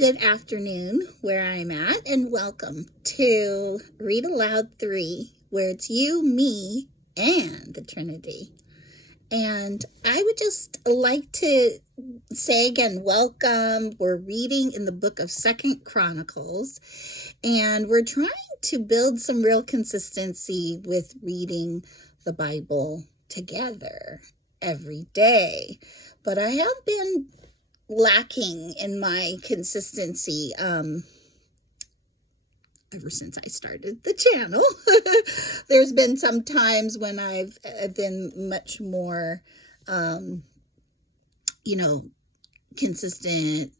Good afternoon, where I'm at, and welcome to Read Aloud 3, where it's you, me, and the Trinity. And I would just like to say again, welcome. We're reading in the book of Second Chronicles, and we're trying to build some real consistency with reading the Bible together every day. But I have been lacking in my consistency ever since I started the channel. There's been some times when I've been much more consistent,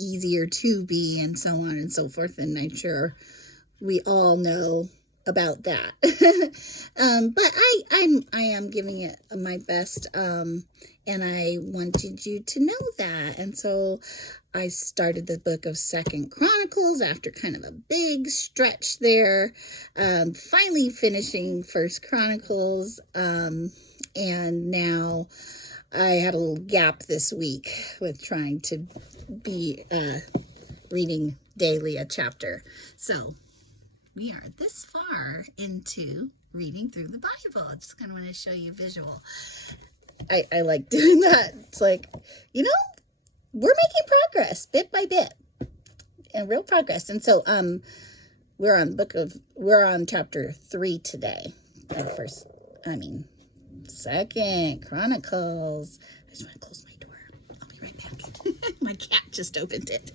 easier to be, and so on and so forth, and I'm sure we all know about that. But I am giving it my best, and I wanted you to know that. And so I started the book of Second Chronicles after kind of a big stretch there, finally finishing First Chronicles, and now I had a little gap this week with trying to be reading daily a chapter. So we are this far into reading through the Bible. I just kind of want to show you a visual. I like doing that. It's like, we're making progress bit by bit, and real progress. And so we're on chapter 3 today. Second Chronicles. I just want to close my door. I'll be right back. My cat just opened it.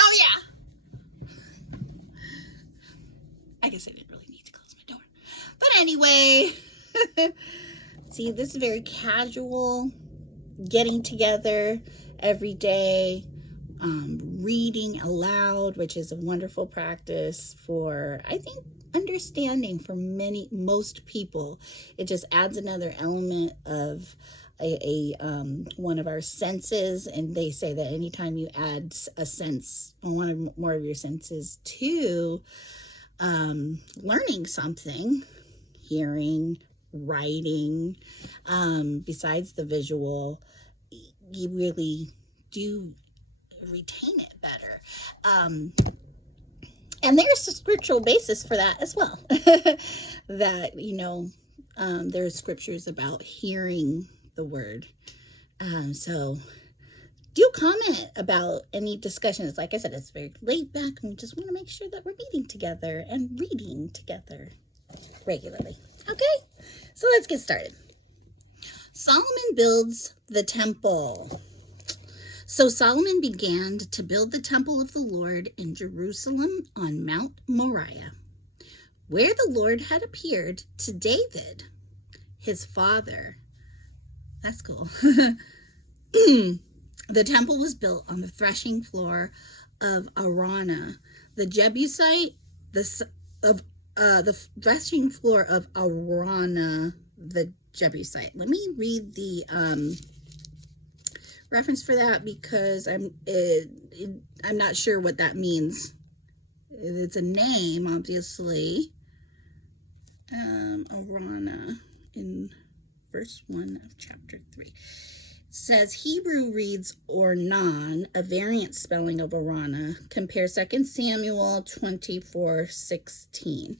Oh yeah. I guess I didn't really need to close my door. But anyway, see, this is very casual, getting together every day, reading aloud, which is a wonderful practice for, I think, understanding for most people. It just adds another element of one of our senses, and they say that anytime you add a sense, one or more of your senses to learning something, hearing, writing, besides the visual, you really do retain it better. And there's a scriptural basis for that as well. That, there's scriptures about hearing the word. So do comment about any discussions. Like I said, it's very laid back, and we just want to make sure that we're meeting together and reading together regularly. Okay, so let's get started. Solomon builds the temple. So Solomon began to build the temple of the Lord in Jerusalem on Mount Moriah, where the Lord had appeared to David, his father. That's cool. The temple was built on the threshing floor of Araunah, the Jebusite, the threshing floor of Araunah, the Jebusite. Let me read the reference for that, because I'm not sure what that means. It's a name, obviously. Araunah in verse 1 of chapter 3. It says Hebrew reads Ornan, a variant spelling of Araunah. Compare 2 Samuel 24:16.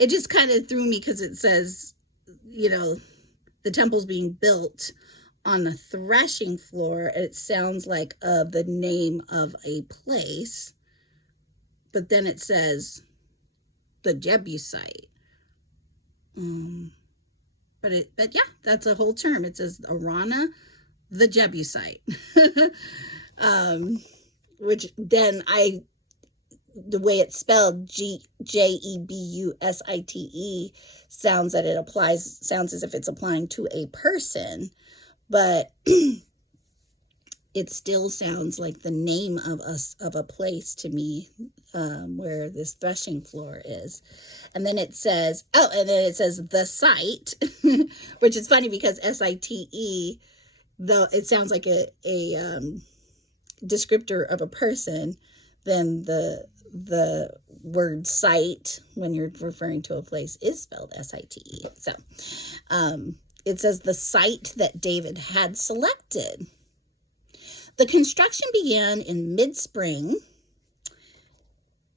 It just kind of threw me because it says, the temple's being built on the threshing floor. It sounds like the name of a place, but then it says the Jebusite. But yeah, that's a whole term. It says Araunah, the Jebusite. Which then the way it's spelled, Jebusite, sounds as if it's applying to a person, but it still sounds like the name of a place to me, where this threshing floor is. And then it says, the site, which is funny because SITE, though it sounds like a descriptor of a person, then the word site, when you're referring to a place, is spelled SITE. So it says the site that David had selected. The construction began in mid-spring,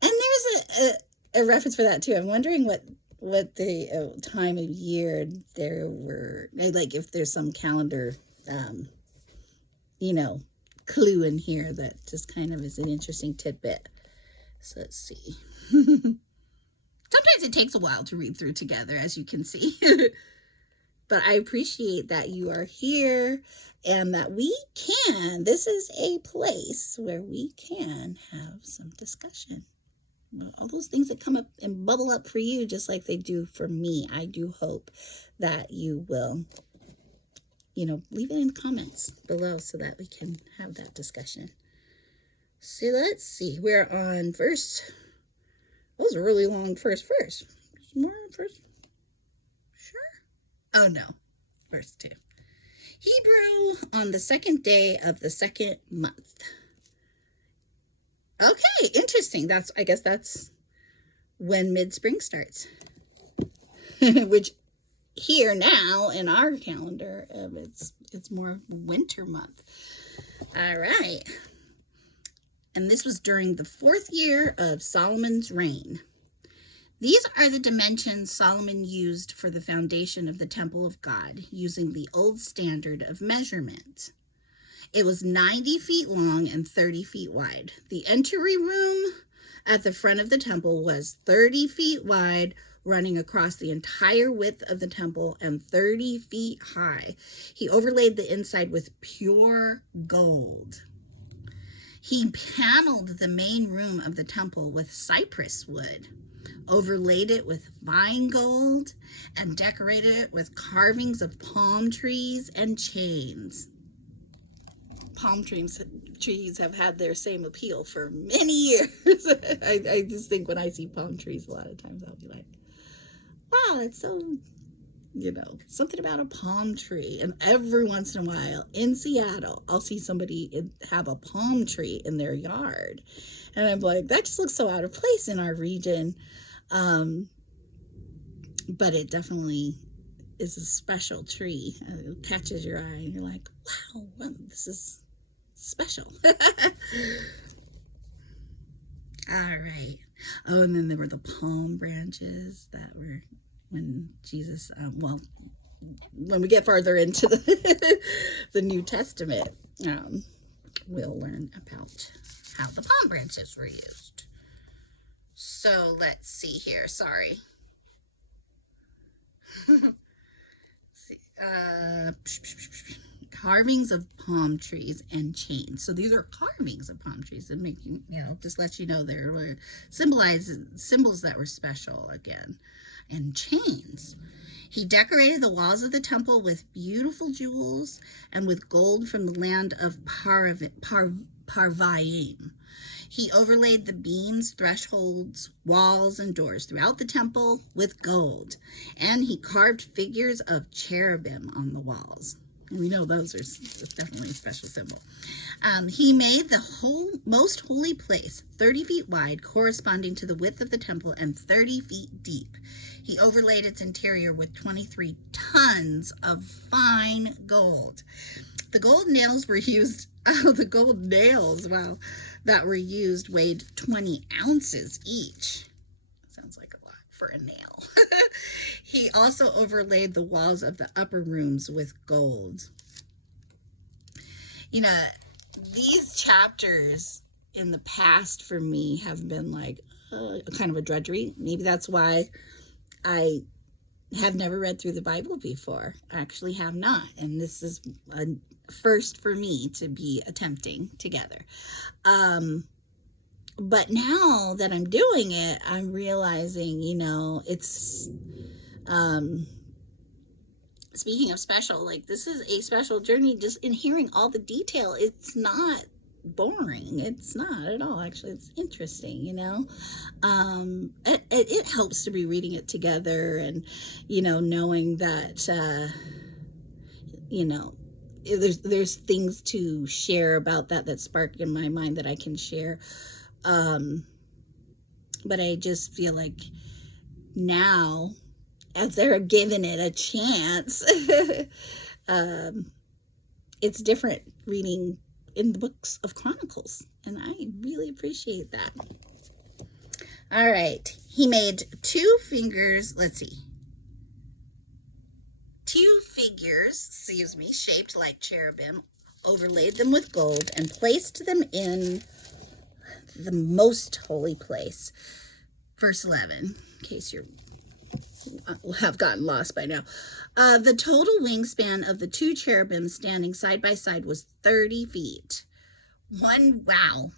and there's a reference for that too. I'm wondering what the time of year there were, like if there's some calendar, clue in here that just kind of is an interesting tidbit. So let's see. Sometimes it takes a while to read through together, as you can see. But I appreciate that you are here and that this is a place where we can have some discussion. All those things that come up and bubble up for you, just like they do for me. I do hope that you will, leave it in the comments below so that we can have that discussion. So let's see. We're on verse. That was a really long first verse. More first. Sure. Oh no. Verse 2. Hebrew on the second day of the second month. Okay, interesting. I guess that's when mid-spring starts. Which here now in our calendar, it's more winter month. All right. And this was during the 4th year of Solomon's reign. These are the dimensions Solomon used for the foundation of the temple of God, using the old standard of measurement. It was 90 feet long and 30 feet wide. The entry room at the front of the temple was 30 feet wide, running across the entire width of the temple and 30 feet high. He overlaid the inside with pure gold. He paneled the main room of the temple with cypress wood, overlaid it with vine gold, and decorated it with carvings of palm trees and chains. Palm trees have had their same appeal for many years. I just think when I see palm trees, a lot of times I'll be like, wow, it's so, something about a palm tree. And every once in a while in Seattle, I'll see somebody have a palm tree in their yard. And I'm like, that just looks so out of place in our region. But it definitely is a special tree. It catches your eye and you're like, wow, this is special. All right. Oh, and then there were the palm branches that were when Jesus, when we get farther into the New Testament, we'll learn about how the palm branches were used. So let's see here. Sorry. Carvings of palm trees and chains. So these are carvings of palm trees that make you, just let you know there were symbols that were special again. And chains. He decorated the walls of the temple with beautiful jewels and with gold from the land of Parvaim. He overlaid the beams, thresholds, walls, and doors throughout the temple with gold. And he carved figures of cherubim on the walls. And we know those are definitely a special symbol. He made the most holy place 30 feet wide, corresponding to the width of the temple, and 30 feet deep. He overlaid its interior with 23 tons of fine gold. The gold nails were used, that were used weighed 20 ounces each. Sounds like a lot for a nail. He also overlaid the walls of the upper rooms with gold. These chapters in the past for me have been like kind of a drudgery. Maybe that's why I have never read through the Bible before. I actually have not. And this is a first for me to be attempting together. But now that I'm doing it, I'm realizing, it's, speaking of special, like this is a special journey just in hearing all the detail. It's not boring. It's not at all. Actually, it's interesting, it helps to be reading it together and, knowing that, there's things to share about that spark in my mind that I can share. But I just feel like now as they're giving it a chance. It's different reading in the books of Chronicles, and I really appreciate that. All right, he made 2 fingers, let's see, 2 figures, shaped like cherubim, overlaid them with gold, and placed them in the most holy place. Verse 11, in case you have gotten lost by now. The total wingspan of the 2 cherubim standing side by side was 30 feet. Wow.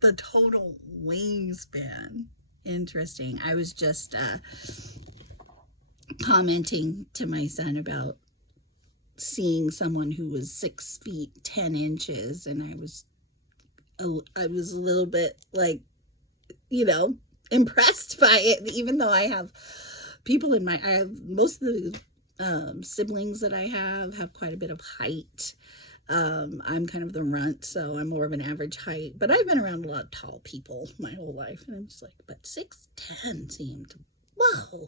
The total wingspan. Interesting. I was just commenting to my son about seeing someone who was 6 feet 10 inches, and I was a little bit like, impressed by it, even though I have people I have most of the siblings that I have quite a bit of height. I'm kind of the runt, so I'm more of an average height, but I've been around a lot of tall people my whole life, and I'm just like, but 6'10" seemed, whoa,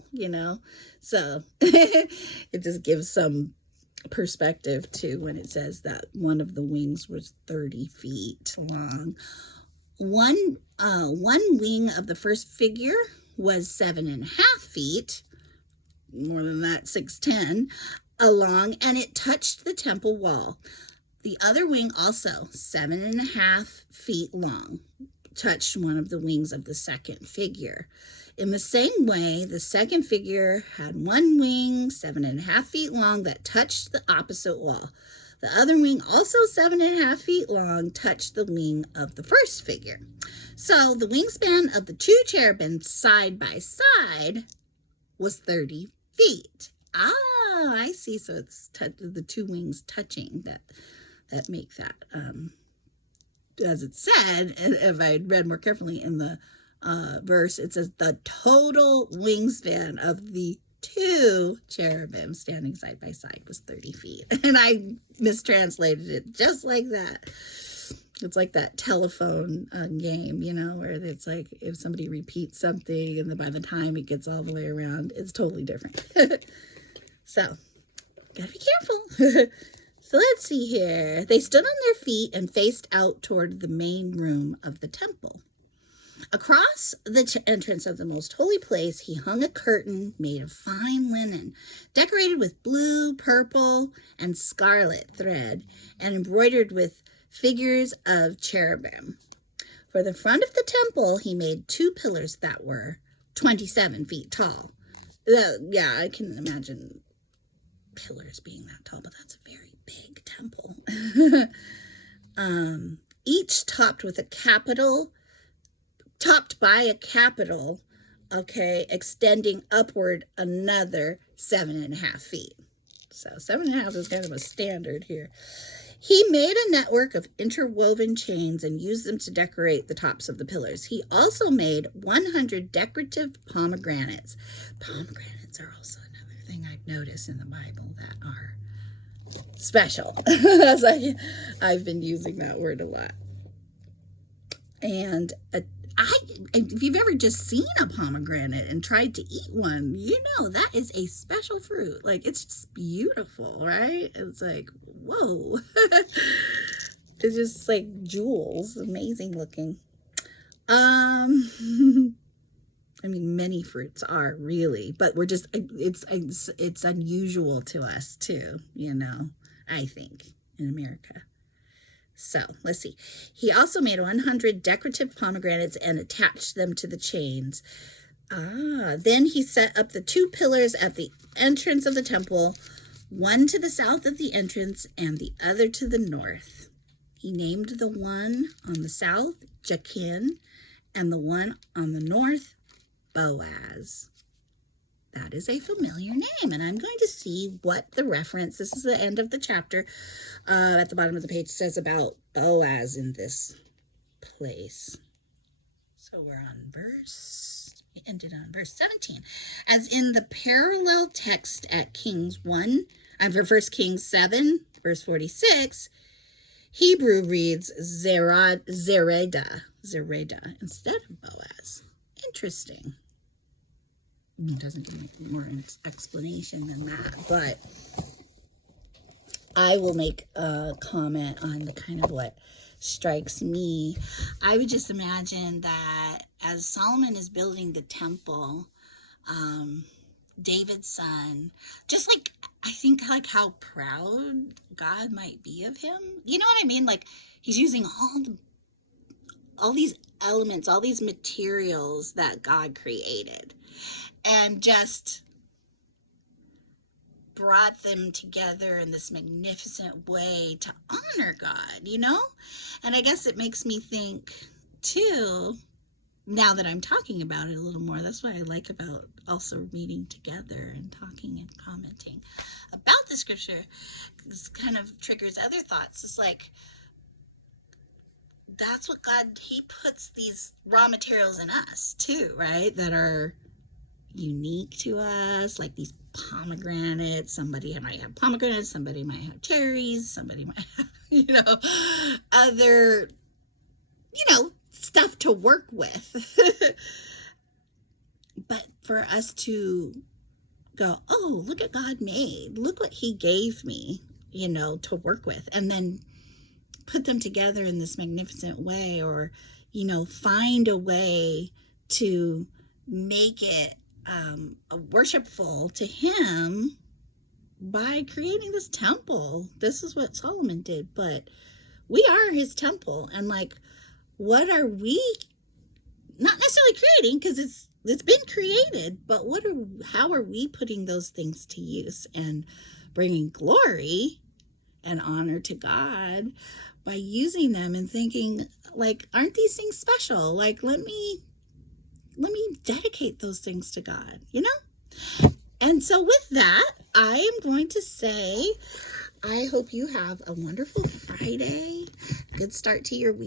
so it just gives some perspective to when it says that one of the wings was 30 feet long. One wing of the first figure was 7.5 feet, more than that, 6'10", along, and it touched the temple wall. The other wing, also 7.5 feet long, touched one of the wings of the second figure. In the same way, the second figure had one wing 7.5 feet long that touched the opposite wall. The other wing, also 7.5 feet long, touched the wing of the first figure. So the wingspan of the 2 cherubim side by side was 30 feet. Ah, I see. So it's the 2 wings touching that make that. As it said, if I read more carefully in the verse, it says the total wingspan of the 2 cherubim standing side by side was 30 feet. And I mistranslated it just like that. It's like that telephone game, where it's like if somebody repeats something and then by the time it gets all the way around, it's totally different. So, gotta be careful. So let's see here. They stood on their feet and faced out toward the main room of the temple. Across the entrance of the most holy place, he hung a curtain made of fine linen, decorated with blue, purple, and scarlet thread, and embroidered with figures of cherubim. For the front of the temple, he made 2 pillars that were 27 feet tall. Yeah, I can imagine pillars being that tall, but that's a very big temple. Each topped by a capital, okay, extending upward another 7.5 feet. So 7.5 is kind of a standard here. He made a network of interwoven chains and used them to decorate the tops of the pillars. He also made 100 decorative pomegranates. Pomegranates are also another thing I've noticed in the Bible that are special. I've been using that word a lot. And if you've ever just seen a pomegranate and tried to eat one, that is a special fruit. Like, it's just beautiful, right? It's like, whoa. It's just like jewels, amazing looking. Many fruits are really, but it's unusual to us too, I think, in America. So let's see. He also made 100 decorative pomegranates and attached them to the chains. Then he set up the 2 pillars at the entrance of the temple, one to the south of the entrance and the other to the north. He named the one on the south Jachin and the one on the north Boaz. That is a familiar name, and I'm going to see what the reference, this is the end of the chapter, at the bottom of the page says about Boaz in this place. So we ended on verse 17. As in the parallel text at for 1 Kings 7, verse 46, Hebrew reads Zereda instead of Boaz. Interesting. It doesn't give me more explanation than that, but I will make a comment on the kind of what strikes me. I would just imagine that as Solomon is building the temple, David's son, just like, I think like how proud God might be of him. You know what I mean? Like, he's using all these elements, all these materials that God created, and just brought them together in this magnificent way to honor God, you know? And I guess it makes me think too, now that I'm talking about it a little more, that's what I like about also reading together and talking and commenting about the scripture. This kind of triggers other thoughts. It's like, that's what God, he puts these raw materials in us too, right? That are unique to us, like these pomegranates. Somebody might have pomegranates, somebody might have cherries, somebody might have, other, stuff to work with. But for us to go, oh, look what God made, look what he gave me, to work with, and then put them together in this magnificent way, or, find a way to make it worshipful to him by creating this temple. This is what Solomon did, but we are his temple. And like, what are we not necessarily creating, because it's been created, but how are we putting those things to use and bringing glory and honor to God by using them, and thinking like, aren't these things special? Like, let me dedicate those things to God, And so with that, I am going to say, I hope you have a wonderful Friday. Good start to your week.